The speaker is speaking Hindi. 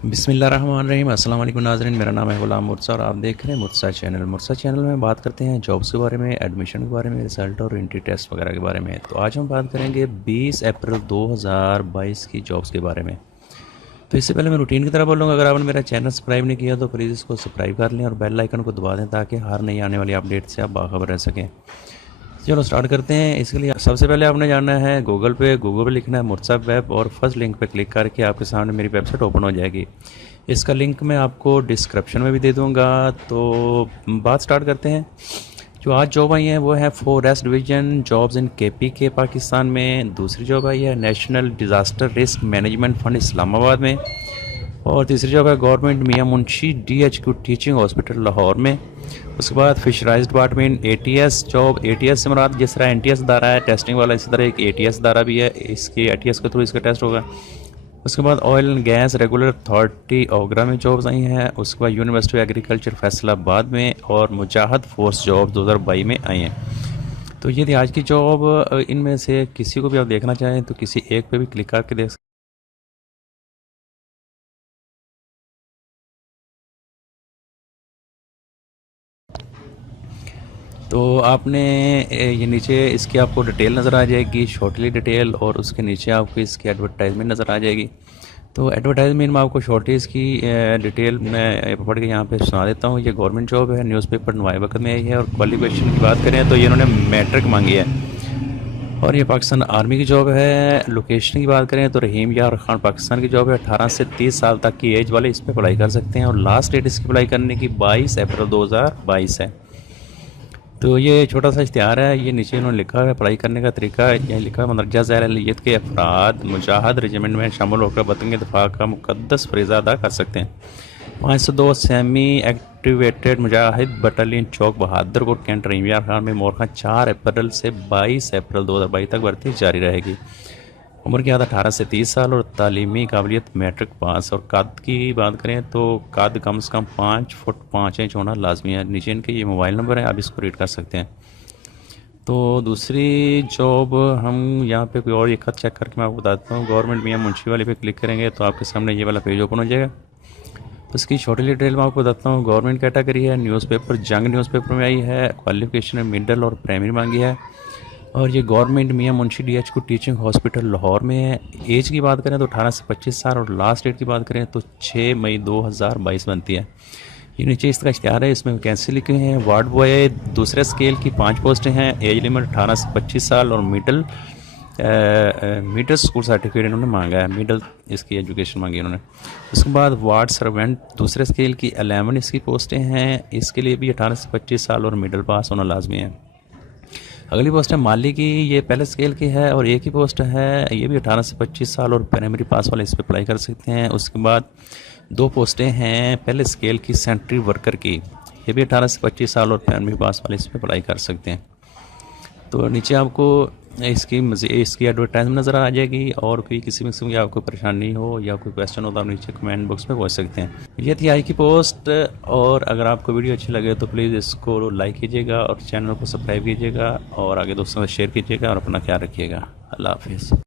बिस्मिल्लाहिर्रहमानिर्रहीम। अस्सलाम वालेकुम नाज़रीन, मेरा नाम है गुलाम मुर्सा और आप देख रहे हैं मुर्सा चैनल। मुर्सा चैनल में बात करते हैं जॉब्स के बारे में, एडमिशन के बारे में, रिज़ल्ट और एंट्री टेस्ट वगैरह के बारे में। तो आज हम बात करेंगे 20 अप्रैल 2022 की जॉब्स के बारे में। तो इससे पहले मैं रूटीन की तरह बोलूँगा, अगर आपने मेरा चैनल सब्सक्राइब नहीं किया तो प्लीज़ इसको सब्सक्राइब कर लें और बेल आइकन को दबा दें ताकि हर नई आने वाली अपडेट से आप बाखबर रह सकें। चलो स्टार्ट करते हैं। इसके लिए सबसे पहले आपने जाना है गूगल पे लिखना है मुर्सा वेब और फर्स्ट लिंक पे क्लिक करके आपके सामने मेरी वेबसाइट ओपन हो जाएगी। इसका लिंक मैं आपको डिस्क्रिप्शन में भी दे दूंगा। तो बात स्टार्ट करते हैं। जो आज जॉब आई है वो है forest division jobs in KP के पाकिस्तान में। दूसरी जॉब आई है national disaster risk management fund Islamabad में। और तीसरी जॉब है government Mian Munshi DHQ teaching hospital Lahore में। उसके बाद fisheries department ATS job. ATS से मुराद जिस तरह NTS अदारा है टेस्टिंग वाला, इसी तरह एक ATS अदारा भी है, इसके ATS के थ्रू इसका टेस्ट होगा। उसके बाद oil and gas regular authority OGRA में जॉब्स आई हैं। उसके बाद यूनिवर्सिटी एग्रीकल्चर फैसलाबाद में और मुजाहद फोर्स जॉब 2022 में आई हैं। तो ये थी आज की जॉब। इनमें से किसी को भी आप देखना चाहें तो किसी एक पे भी क्लिक करके देख। तो आपने ये नीचे इसकी आपको डिटेल नज़र आ जाएगी, शॉर्टली डिटेल, और उसके नीचे आपको इसकी एडवर्टाइजमेंट नज़र आ जाएगी। तो एडवर्टाइजमेंट में आपको शॉर्टली इसकी डिटेल मैं पढ़ के यहाँ पे सुना देता हूँ। ये गवर्नमेंट जॉब है, न्यूज़पेपर नवाए वक्त में आई है। और क्वालिफिकेशन की बात करें तो ये इन्होंने मैट्रिक मांगी है और ये पाकिस्तान आर्मी की जॉब है। लोकेशन की बात करें तो रहीम यार खान पाकिस्तान की जॉब है। 18 से 30 साल तक की एज वाले इस पर अप्लाई कर सकते हैं और लास्ट डेट इसकी अप्लाई करने की 22 अप्रैल 2022 है। तो ये छोटा सा इश्तिहार है, ये नीचे इन्होंने लिखा है अप्लाई करने का तरीका। यह लिखा है मंदरजा ज़ैर अहलियत के अफराद मुजाहद रेजिमेंट में शामिल होकर वतन के दिफा का मुकद्दस फरीज़ा अदा कर सकते हैं। 502 सेमी एक्टिवेटेड मुजाहिद बटालियन चौक बहादुरकोट कैंट रहीम यार खान में मोरखा 4 अप्रैल से 22 अप्रैल 2022 तक भर्ती जारी रहेगी। उम्र की आदत 18 से 30 साल और तालीमी काबिलियत मैट्रिक पास। और कद की बात करें तो कद कम से कम 5 फुट 5 इंच होना लाजमी है। नीचे इनके ये मोबाइल नंबर है, आप इसको रीड कर सकते हैं। तो दूसरी जॉब हम यहाँ पे कोई और एक खत चेक करके मैं आपको बताता हूँ। गवर्नमेंट मियां मुंशी वाले पे क्लिक करेंगे तो आपके सामने ये वाला पेज ओपन हो जाएगा। तो इसकी शॉर्टली डिटेल मैं आपको बताता हूँ। गवर्नमेंट कैटेगरी है, न्यूज़पेपर जंग न्यूज़पेपर में आई है। क्वालिफिकेशन मिडल और प्राइमरी मांगी है। और ये government Mian Munshi DHQ teaching hospital Lahore में है। एज की बात करें तो 18 से 25 साल और लास्ट डेट की बात करें तो 6 मई 2022 बनती है। ये नीचे इसका इश्तिहार है, इसमें वैकेंसी लिखी हुई हैं। वार्ड बॉय दूसरे स्केल की 5 पोस्टें हैं। एज लिमिट 18 से 25 साल और मिडल स्कूल सर्टिफिकेट इन्होंने मांगा है, मिडल इसकी एजुकेशन मांगी इन्होंने। उसके बाद वार्ड सर्वेंट दूसरे स्केल की 11 इसकी पोस्टें हैं। इसके लिए भी 18 से 25 साल और मिडल पास होना लाजमी है। अगली पोस्ट है माली की, ये पहले स्केल की है और एक ही पोस्ट है। ये भी 18 से 25 साल और प्राइमरी पास वाले इस पर अप्लाई कर सकते हैं। उसके बाद 2 पोस्टें हैं पहले स्केल की सेंट्री वर्कर की, ये भी 18 से 25 साल और प्राइमरी पास वाले इस पर अप्लाई कर सकते हैं। तो नीचे आपको इसकी एडवर्टाइजमेंट नज़र आ जाएगी। और कोई किसी भी किस्म की आपको परेशानी हो या कोई क्वेश्चन हो तो आप नीचे कमेंट बॉक्स में पूछ सकते हैं। ये थी आई की पोस्ट। और अगर आपको वीडियो अच्छी लगे तो प्लीज़ इसको लाइक कीजिएगा और चैनल को सब्सक्राइब कीजिएगा और आगे दोस्तों से शेयर कीजिएगा और अपना ख्याल रखिएगा। अल्लाह हाफिज़।